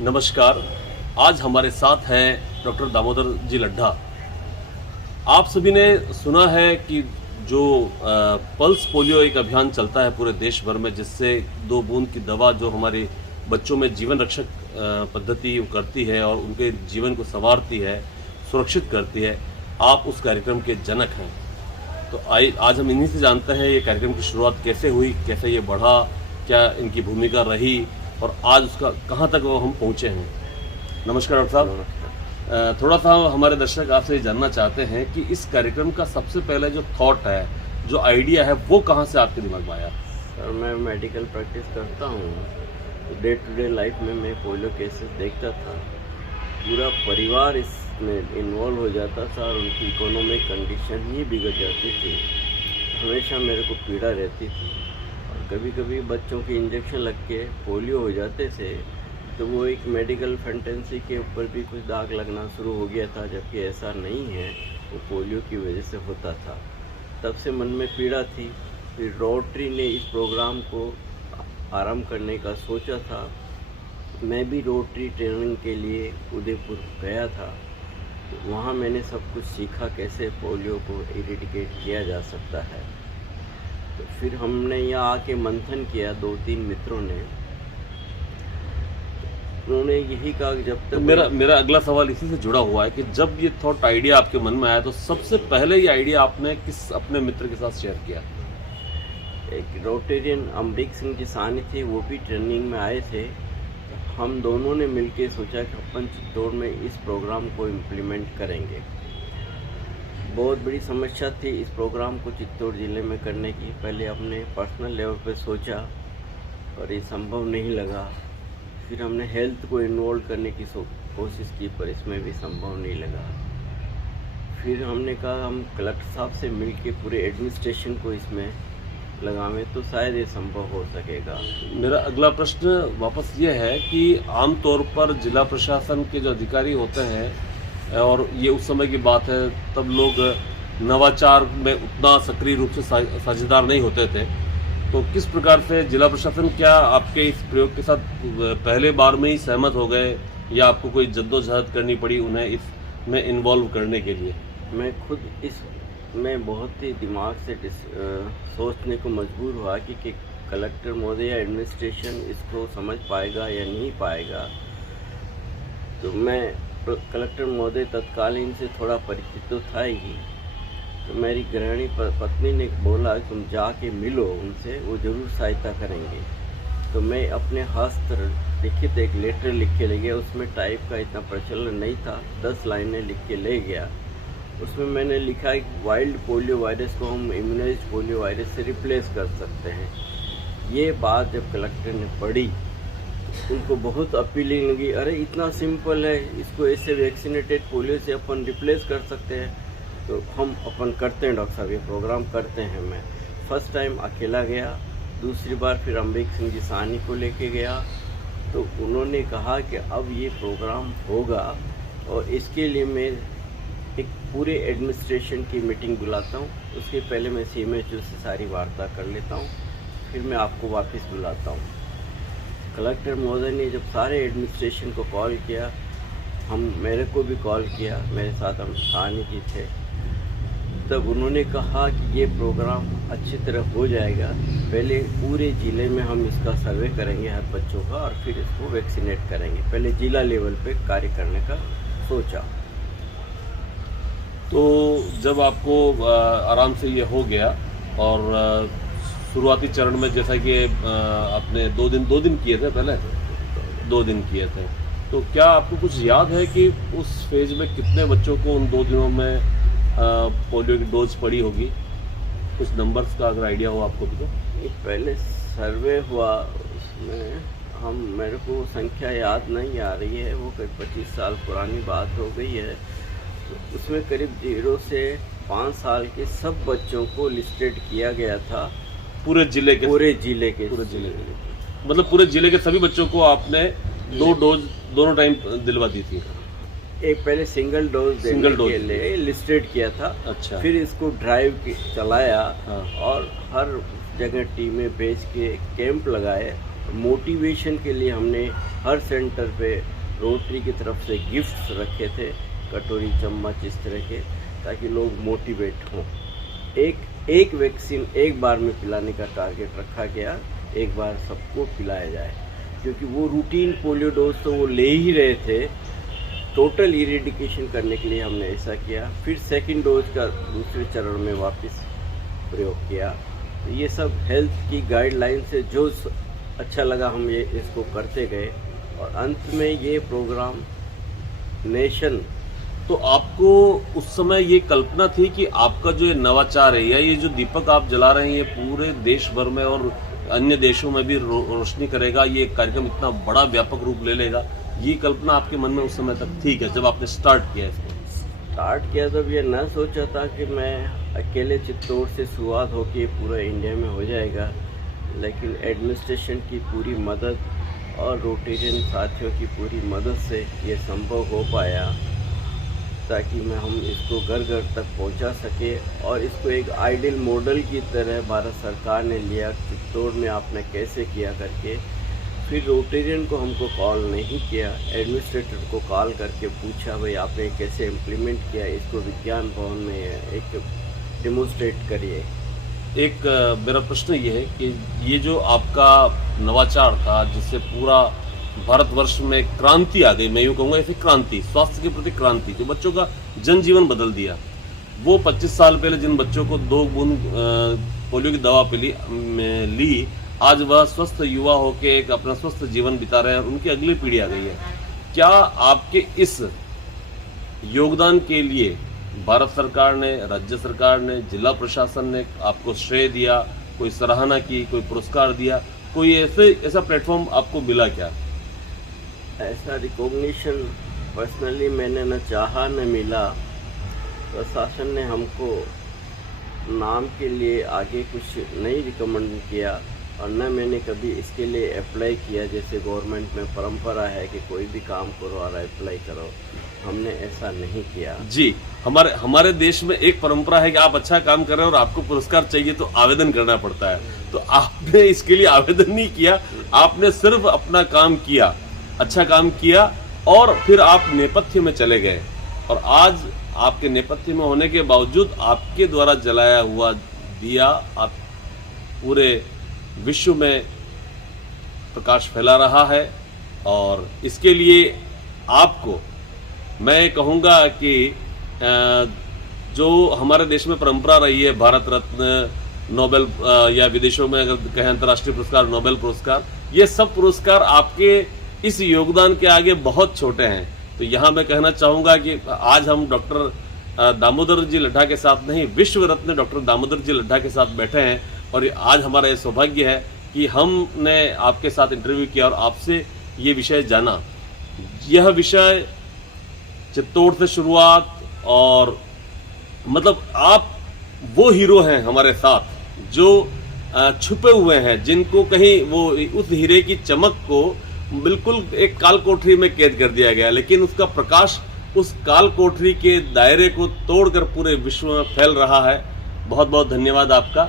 नमस्कार। आज हमारे साथ हैं डॉक्टर दामोदर जी लड्ढा। आप सभी ने सुना है कि जो पल्स पोलियो एक अभियान चलता है पूरे देश भर में, जिससे 2 बूंद की दवा जो हमारे बच्चों में जीवन रक्षक पद्धति करती है और उनके जीवन को संवारती है, सुरक्षित करती है। आप उस कार्यक्रम के जनक हैं। तो आज हम इन्हीं से जानते हैं ये कार्यक्रम की शुरुआत कैसे हुई, कैसे ये बढ़ा, क्या इनकी भूमिका रही और आज उसका कहाँ तक वो हम पहुँचे हैं। नमस्कार डॉक्टर साहब। थोड़ा सा हमारे दर्शक आपसे ये जानना चाहते हैं कि इस कार्यक्रम का सबसे पहले जो थॉट है, जो आइडिया है, वो कहाँ से आपके दिमाग में आया? सर, मैं मेडिकल प्रैक्टिस करता हूँ। डे टू डे लाइफ में मैं पोलियो केसेस देखता था। पूरा परिवार इसमें इन्वॉल्व हो जाता था और उनकी इकोनॉमिक कंडीशन ही बिगड़ जाती थी। हमेशा मेरे को पीड़ा रहती थी और कभी कभी बच्चों के इंजेक्शन लग के पोलियो हो जाते थे, तो वो एक मेडिकल फैंटेंसी के ऊपर भी कुछ दाग लगना शुरू हो गया था, जबकि ऐसा नहीं है, वो पोलियो की वजह से होता था। तब से मन में पीड़ा थी। फिर रोटरी ने इस प्रोग्राम को आरंभ करने का सोचा था। मैं भी रोटरी ट्रेनिंग के लिए उदयपुर गया था, तो वहाँ मैंने सब कुछ सीखा कैसे पोलियो को इरेडिकेट किया जा सकता है। तो फिर हमने यहाँ आके मंथन किया 2-3 मित्रों ने। उन्होंने यही कहा कि जब तक मेरा अगला सवाल इसी से जुड़ा हुआ है कि जब ये थॉट आइडिया आपके मन में आया, तो सबसे पहले ये आइडिया आपने किस अपने मित्र के साथ शेयर किया? एक रोटेरियन अमरीक सिंह जी सानी थे, वो भी ट्रेनिंग में आए थे। हम दोनों ने मिलके सोचा कि अपन चित्तौड़ में इस प्रोग्राम को इम्प्लीमेंट करेंगे। बहुत बड़ी समस्या थी इस प्रोग्राम को चित्तौड़ ज़िले में करने की। पहले हमने पर्सनल लेवल पे सोचा और ये संभव नहीं लगा। फिर हमने हेल्थ को इन्वॉल्व करने की कोशिश की, पर इसमें भी संभव नहीं लगा। फिर हमने कहा हम कलेक्टर साहब से मिलके पूरे एडमिनिस्ट्रेशन को इसमें लगावें तो शायद ये संभव हो सकेगा। मेरा अगला प्रश्न वापस ये है कि आमतौर पर जिला प्रशासन के जो अधिकारी होते हैं, और ये उस समय की बात है तब लोग नवाचार में उतना सक्रिय रूप से साझेदार नहीं होते थे, तो किस प्रकार से जिला प्रशासन क्या आपके इस प्रयोग के साथ पहले बार में ही सहमत हो गए या आपको कोई जद्दोजहद करनी पड़ी उन्हें इसमें इन्वॉल्व करने के लिए? मैं खुद मैं बहुत ही दिमाग से सोचने को मजबूर हुआ कि कलेक्टर महोदय या एडमिनिस्ट्रेशन इसको समझ पाएगा या नहीं पाएगा। तो मैं कलेक्टर महोदय तत्कालीन से थोड़ा परिचित तो था ही। तो मेरी गृहिणी पत्नी ने बोला तुम जाके मिलो उनसे, वो ज़रूर सहायता करेंगे। तो मैं अपने हस्त लिखित एक लेटर लिख के ले गया। उसमें टाइप का इतना प्रचलन नहीं था, 10 लाइनें लिख के ले गया। उसमें मैंने लिखा कि वाइल्ड पोलियो वायरस को हम इम्यूनाइज्ड पोलियो वायरस से रिप्लेस कर सकते हैं। ये बात जब कलेक्टर ने पढ़ी, उनको बहुत अपीलिंग लगी। अरे इतना सिंपल है, इसको ऐसे वैक्सीनेटेड पोलियो से अपन रिप्लेस कर सकते हैं, तो हम अपन करते हैं डॉक्टर साहब, ये प्रोग्राम करते हैं। मैं फर्स्ट टाइम अकेला गया, दूसरी बार फिर अमरीक सिंह जी सानी को लेके गया। तो उन्होंने कहा कि अब ये प्रोग्राम होगा और इसके लिए मैं एक पूरे एडमिनिस्ट्रेशन की मीटिंग बुलाता हूँ। उसके पहले मैं CMHO से सारी वार्ता कर लेता हूँ, फिर मैं आपको वापस बुलाता हूँ। कलेक्टर महोदय ने जब सारे एडमिनिस्ट्रेशन को कॉल किया, मेरे को भी कॉल किया, मेरे साथ हम सानी जी थे, तब उन्होंने कहा कि ये प्रोग्राम अच्छी तरह हो जाएगा। पहले पूरे ज़िले में हम इसका सर्वे करेंगे हर बच्चों का और फिर इसको वैक्सीनेट करेंगे। पहले ज़िला लेवल पे कार्य करने का सोचा। तो जब आपको आराम से ये हो गया और शुरुआती चरण में जैसा कि आपने 2 दिन किए थे, पहले 2 दिन किए थे, तो क्या आपको कुछ याद है कि उस फेज में कितने बच्चों को उन 2 दिनों में पोलियो की डोज पड़ी होगी? कुछ नंबर्स का अगर आइडिया हो आपको भी तो। पहले सर्वे हुआ, उसमें मेरे को संख्या याद नहीं आ रही है, वो करीब 25 साल पुरानी बात हो गई है। तो उसमें करीब 0 से 5 साल के सब बच्चों को लिस्टेड किया गया था। पूरे जिले के मतलब पूरे जिले के सभी बच्चों को आपने 2 डोज दोनों टाइम दिलवा दी थी? एक पहले सिंगल डोज के लिए लिस्टेड किया था। अच्छा। फिर इसको ड्राइव चलाया। हाँ। और हर जगह टीमें भेज के कैंप लगाए मोटिवेशन के लिए हमने हर सेंटर पे रोटरी की तरफ से गिफ्ट्स रखे थे, कटोरी चम्मच इस तरह के, ताकि लोग मोटिवेट हों। एक वैक्सीन एक बार में पिलाने का टारगेट रखा गया, एक बार सबको पिलाया जाए, क्योंकि वो रूटीन पोलियो डोज तो वो ले ही रहे थे। टोटल इरेडिकेशन करने के लिए हमने ऐसा किया, फिर सेकंड डोज का दूसरे चरण में वापस प्रयोग किया। तो ये सब हेल्थ की गाइडलाइन से जो अच्छा लगा हम ये इसको करते गए, और अंत में ये प्रोग्राम नेशन। तो आपको उस समय ये कल्पना थी कि आपका जो ये नवाचार है या ये जो दीपक आप जला रहे हैं ये पूरे देश भर में और अन्य देशों में भी रोशनी करेगा, ये कार्यक्रम इतना बड़ा व्यापक रूप ले लेगा, ये कल्पना आपके मन में उस समय तक थी क्या जब आपने स्टार्ट किया इसको? स्टार्ट किया तब ये न सोचा था कि मैं अकेले चित्तौड़ से शुरुआत होकर पूरा इंडिया में हो जाएगा, लेकिन एडमिनिस्ट्रेशन की पूरी मदद और रोटेरियन साथियों की पूरी मदद से ये संभव हो पाया, ताकि हम इसको घर घर तक पहुंचा सके और इसको एक आइडियल मॉडल की तरह भारत सरकार ने लिया। चित्तौड़ में आपने कैसे किया करके, फिर रोटेरियन को हमको कॉल नहीं किया, एडमिनिस्ट्रेटर को कॉल करके पूछा भाई आपने कैसे इम्प्लीमेंट किया, इसको विज्ञान भवन में एक डेमोन्स्ट्रेट करिए। एक मेरा प्रश्न ये है कि ये जो आपका नवाचार था जिससे पूरा भारतवर्ष में क्रांति आ गई, मैं यूँ कहूँगा ऐसी क्रांति, स्वास्थ्य के प्रति क्रांति, जो बच्चों का जनजीवन बदल दिया, वो 25 साल पहले जिन बच्चों को 2 बूंद पोलियो की दवा ली, आज वह स्वस्थ युवा होके एक अपना स्वस्थ जीवन बिता रहे हैं और उनकी अगली पीढ़ी आ गई है। क्या आपके इस योगदान के लिए भारत सरकार ने, राज्य सरकार ने, जिला प्रशासन ने आपको श्रेय दिया, कोई सराहना की, कोई पुरस्कार दिया, कोई ऐसा प्लेटफॉर्म आपको मिला क्या? ऐसा रिकॉग्निशन पर्सनली मैंने न चाहा न मिला। प्रशासन ने हमको नाम के लिए आगे कुछ नहीं रिकमेंड किया, और न मैंने कभी इसके लिए अप्लाई किया, जैसे गवर्नमेंट में परंपरा है कि कोई भी काम करो और अप्लाई करो, हमने ऐसा नहीं किया। जी, हमारे देश में एक परंपरा है कि आप अच्छा काम कर रहे हो और आपको पुरस्कार चाहिए तो आवेदन करना पड़ता है, तो आपने इसके लिए आवेदन नहीं किया, आपने सिर्फ अपना काम किया, अच्छा काम किया, और फिर आप नेपथ्य में चले गए, और आज आपके नेपथ्य में होने के बावजूद आपके द्वारा जलाया हुआ दिया आप पूरे विश्व में प्रकाश फैला रहा है। और इसके लिए आपको मैं कहूँगा कि जो हमारे देश में परंपरा रही है, भारत रत्न, नोबेल या विदेशों में अगर कहें अंतर्राष्ट्रीय पुरस्कार, नोबेल पुरस्कार, ये सब पुरस्कार आपके इस योगदान के आगे बहुत छोटे हैं। तो यहाँ मैं कहना चाहूँगा कि आज हम डॉक्टर दामोदर जी लड्ढा के साथ नहीं, विश्व रत्न डॉक्टर दामोदर जी लड्ढा के साथ बैठे हैं, और आज हमारा ये सौभाग्य है कि हमने आपके साथ इंटरव्यू किया और आपसे ये विषय जाना। यह विषय चित्तौड़ से शुरुआत, और मतलब आप वो हीरो हैं हमारे साथ जो छुपे हुए हैं, जिनको कहीं वो उस हीरे की चमक को बिल्कुल एक काल कोठरी में कैद कर दिया गया, लेकिन उसका प्रकाश उस काल कोठरी के दायरे को तोड़कर पूरे विश्व में फैल रहा है। बहुत बहुत धन्यवाद आपका।